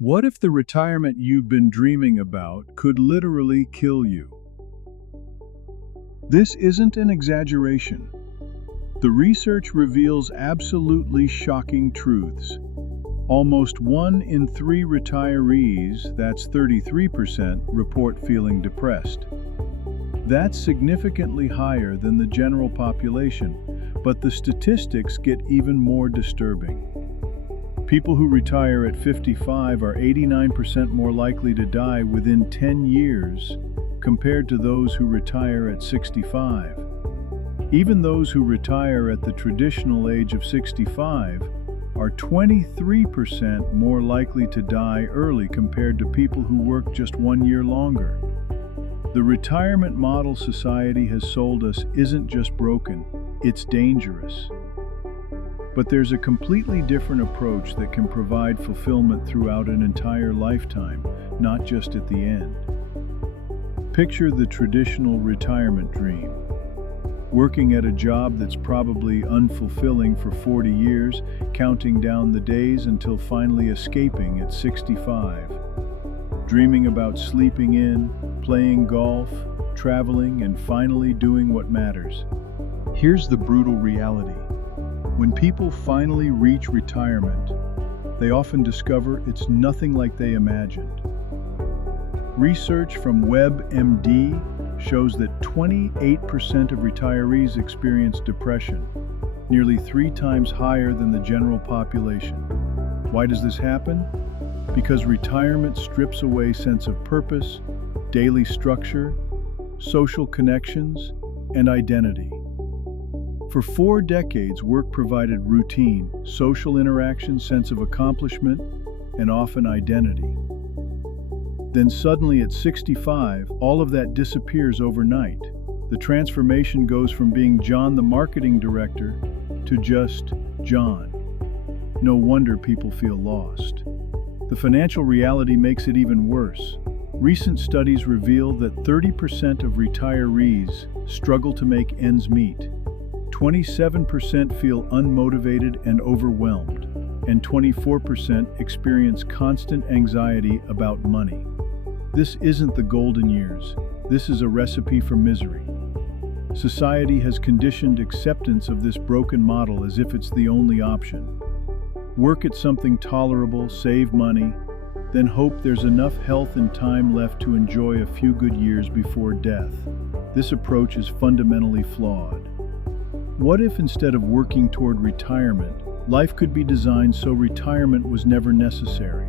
What if the retirement you've been dreaming about could literally kill you? This isn't an exaggeration. The research reveals absolutely shocking truths. Almost 1 in 3 retirees, that's 33%, report feeling depressed. That's significantly higher than the general population, but the statistics get even more disturbing. People who retire at 55 are 89% more likely to die within 10 years compared to those who retire at 65. Even those who retire at the traditional age of 65 are 23% more likely to die early compared to people who work just 1 year longer. The retirement model society has sold us isn't just broken, it's dangerous. But there's a completely different approach that can provide fulfillment throughout an entire lifetime, not just at the end. Picture the traditional retirement dream. Working at a job that's probably unfulfilling for 40 years, counting down the days until finally escaping at 65. Dreaming about sleeping in, playing golf, traveling, and finally doing what matters. Here's the brutal reality. When people finally reach retirement, they often discover it's nothing like they imagined. Research from WebMD shows that 28% of retirees experience depression, nearly 3 times higher than the general population. Why does this happen? Because retirement strips away sense of purpose, daily structure, social connections, and identity. For 4 decades, work provided routine, social interaction, sense of accomplishment, and often identity. Then suddenly at 65, all of that disappears overnight. The transformation goes from being John the marketing director to just John. No wonder people feel lost. The financial reality makes it even worse. Recent studies reveal that 30% of retirees struggle to make ends meet. 27% feel unmotivated and overwhelmed, and 24% experience constant anxiety about money. This isn't the golden years. This is a recipe for misery. Society has conditioned acceptance of this broken model as if it's the only option. Work at something tolerable, save money, then hope there's enough health and time left to enjoy a few good years before death. This approach is fundamentally flawed. What if instead of working toward retirement, life could be designed so retirement was never necessary?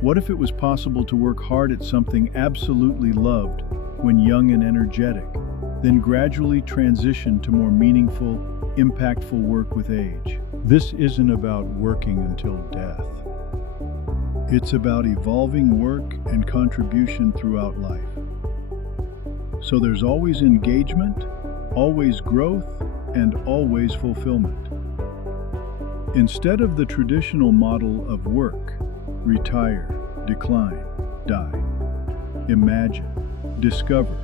What if it was possible to work hard at something absolutely loved when young and energetic, then gradually transition to more meaningful, impactful work with age? This isn't about working until death. It's about evolving work and contribution throughout life. So there's always engagement, always growth, and always fulfillment. Instead of the traditional model of work, retire, decline, die, imagine, discover,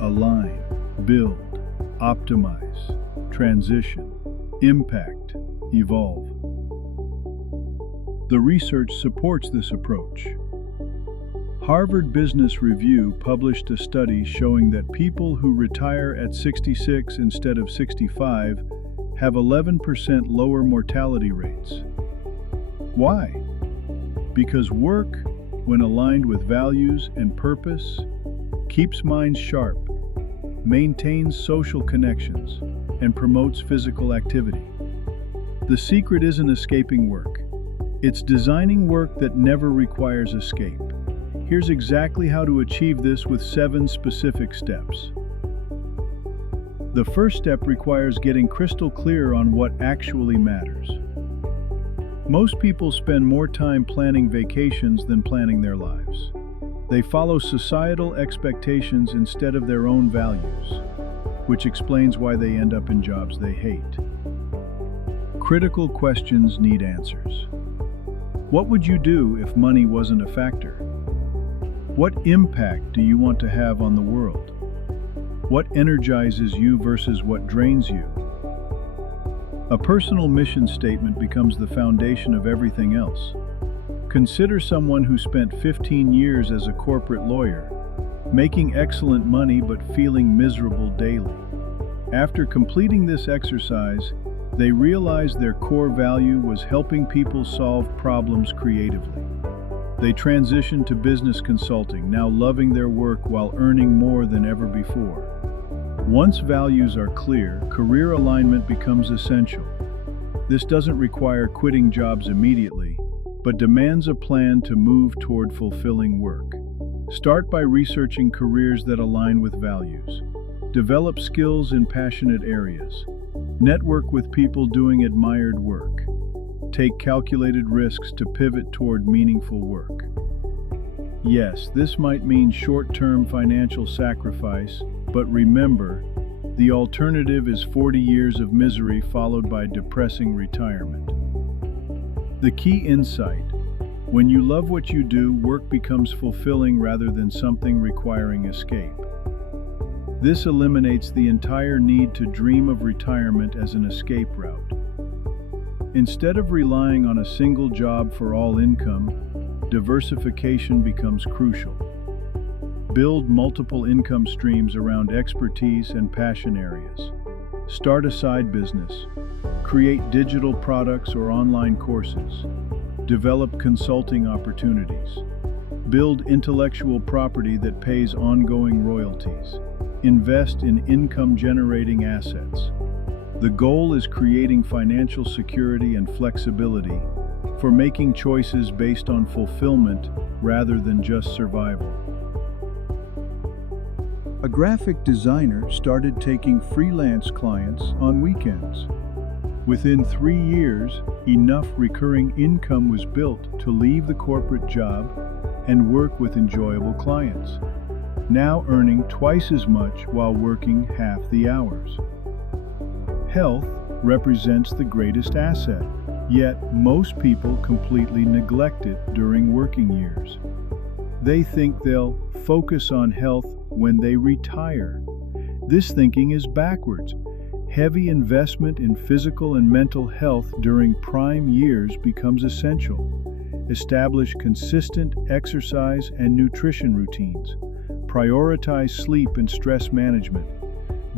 align, build, optimize, transition, impact, evolve. The research supports this approach. Harvard Business Review published a study showing that people who retire at 66 instead of 65 have 11% lower mortality rates. Why? Because work, when aligned with values and purpose, keeps minds sharp, maintains social connections, and promotes physical activity. The secret isn't escaping work. It's designing work that never requires escape. Here's exactly how to achieve this with 7 specific steps. The first step requires getting crystal clear on what actually matters. Most people spend more time planning vacations than planning their lives. They follow societal expectations instead of their own values, which explains why they end up in jobs they hate. Critical questions need answers. What would you do if money wasn't a factor? What impact do you want to have on the world? What energizes you versus what drains you? A personal mission statement becomes the foundation of everything else. Consider someone who spent 15 years as a corporate lawyer, making excellent money but feeling miserable daily. After completing this exercise, they realized their core value was helping people solve problems creatively. They transitioned to business consulting, now loving their work while earning more than ever before. Once values are clear, career alignment becomes essential. This doesn't require quitting jobs immediately, but demands a plan to move toward fulfilling work. Start by researching careers that align with values. Develop skills in passionate areas. Network with people doing admired work. Take calculated risks to pivot toward meaningful work. Yes, this might mean short-term financial sacrifice, but remember, the alternative is 40 years of misery followed by depressing retirement. The key insight: when you love what you do, work becomes fulfilling rather than something requiring escape. This eliminates the entire need to dream of retirement as an escape route. Instead of relying on a single job for all income, diversification becomes crucial. Build multiple income streams around expertise and passion areas. Start a side business. Create digital products or online courses. Develop consulting opportunities. Build intellectual property that pays ongoing royalties. Invest in income-generating assets. The goal is creating financial security and flexibility for making choices based on fulfillment rather than just survival. A graphic designer started taking freelance clients on weekends. Within 3 years, enough recurring income was built to leave the corporate job and work with enjoyable clients, now earning twice as much while working half the hours. Health represents the greatest asset, yet most people completely neglect it during working years. They think they'll focus on health when they retire. This thinking is backwards. Heavy investment in physical and mental health during prime years becomes essential. Establish consistent exercise and nutrition routines. Prioritize sleep and stress management.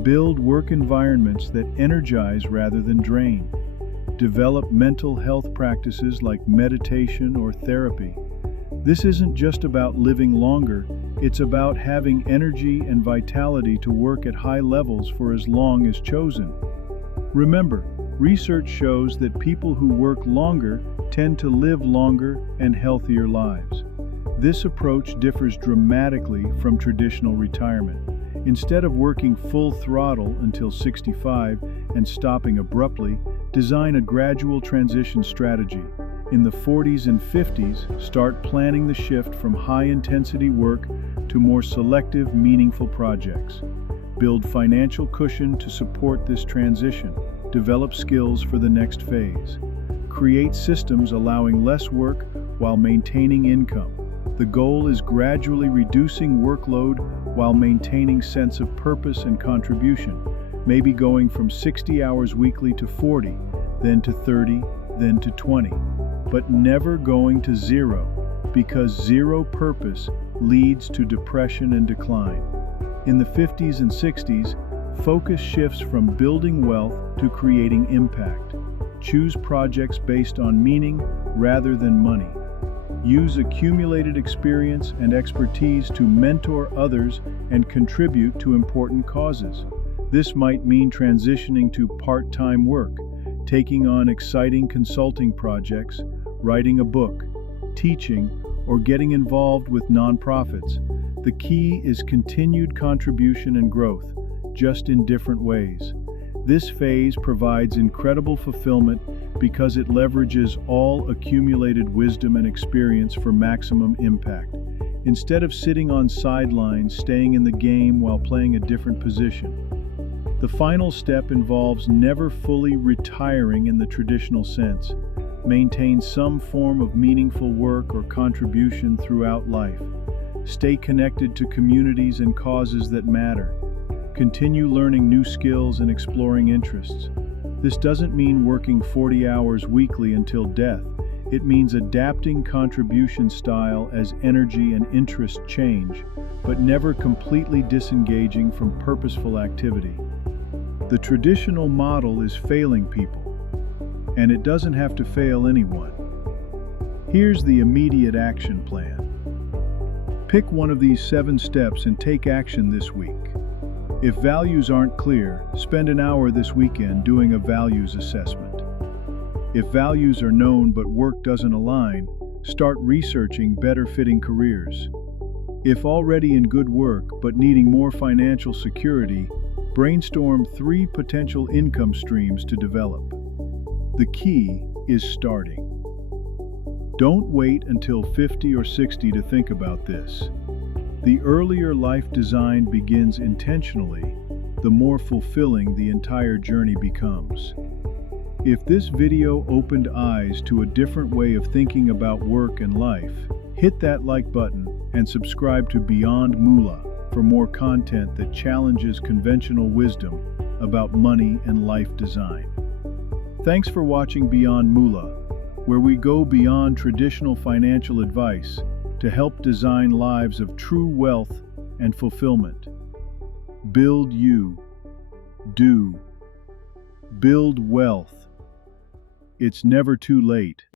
Build work environments that energize rather than drain. Develop mental health practices like meditation or therapy. This isn't just about living longer, it's about having energy and vitality to work at high levels for as long as chosen. Remember, research shows that people who work longer tend to live longer and healthier lives. This approach differs dramatically from traditional retirement. Instead of working full throttle until 65 and stopping abruptly, design a gradual transition strategy. In the 40s and 50s, start planning the shift from high-intensity work to more selective, meaningful projects. Build financial cushion to support this transition. Develop skills for the next phase. Create systems allowing less work while maintaining income. The goal is gradually reducing workload while maintaining sense of purpose and contribution, maybe going from 60 hours weekly to 40, then to 30, then to 20. But never going to zero, because zero purpose leads to depression and decline. In the 50s and 60s, focus shifts from building wealth to creating impact. Choose projects based on meaning rather than money. Use accumulated experience and expertise to mentor others and contribute to important causes. This might mean transitioning to part-time work, taking on exciting consulting projects, writing a book, teaching, or getting involved with nonprofits. The key is continued contribution and growth, just in different ways. This phase provides incredible fulfillment because it leverages all accumulated wisdom and experience for maximum impact. Instead of sitting on sidelines, staying in the game while playing a different position. The final step involves never fully retiring in the traditional sense. Maintain some form of meaningful work or contribution throughout life. Stay connected to communities and causes that matter. Continue learning new skills and exploring interests. This doesn't mean working 40 hours weekly until death. It means adapting contribution style as energy and interest change, but never completely disengaging from purposeful activity. The traditional model is failing people, and it doesn't have to fail anyone. Here's the immediate action plan. Pick one of these 7 steps and take action this week. If values aren't clear, spend an hour this weekend doing a values assessment. If values are known but work doesn't align, start researching better fitting careers. If already in good work but needing more financial security, brainstorm 3 potential income streams to develop. The key is starting. Don't wait until 50 or 60 to think about this. The earlier life design begins intentionally, the more fulfilling the entire journey becomes. If this video opened eyes to a different way of thinking about work and life, hit that like button and subscribe to Beyond Moolah for more content that challenges conventional wisdom about money and life design. Thanks for watching Beyond Moolah, where we go beyond traditional financial advice to help design lives of true wealth and fulfillment. Build you. Do. Build wealth. It's never too late.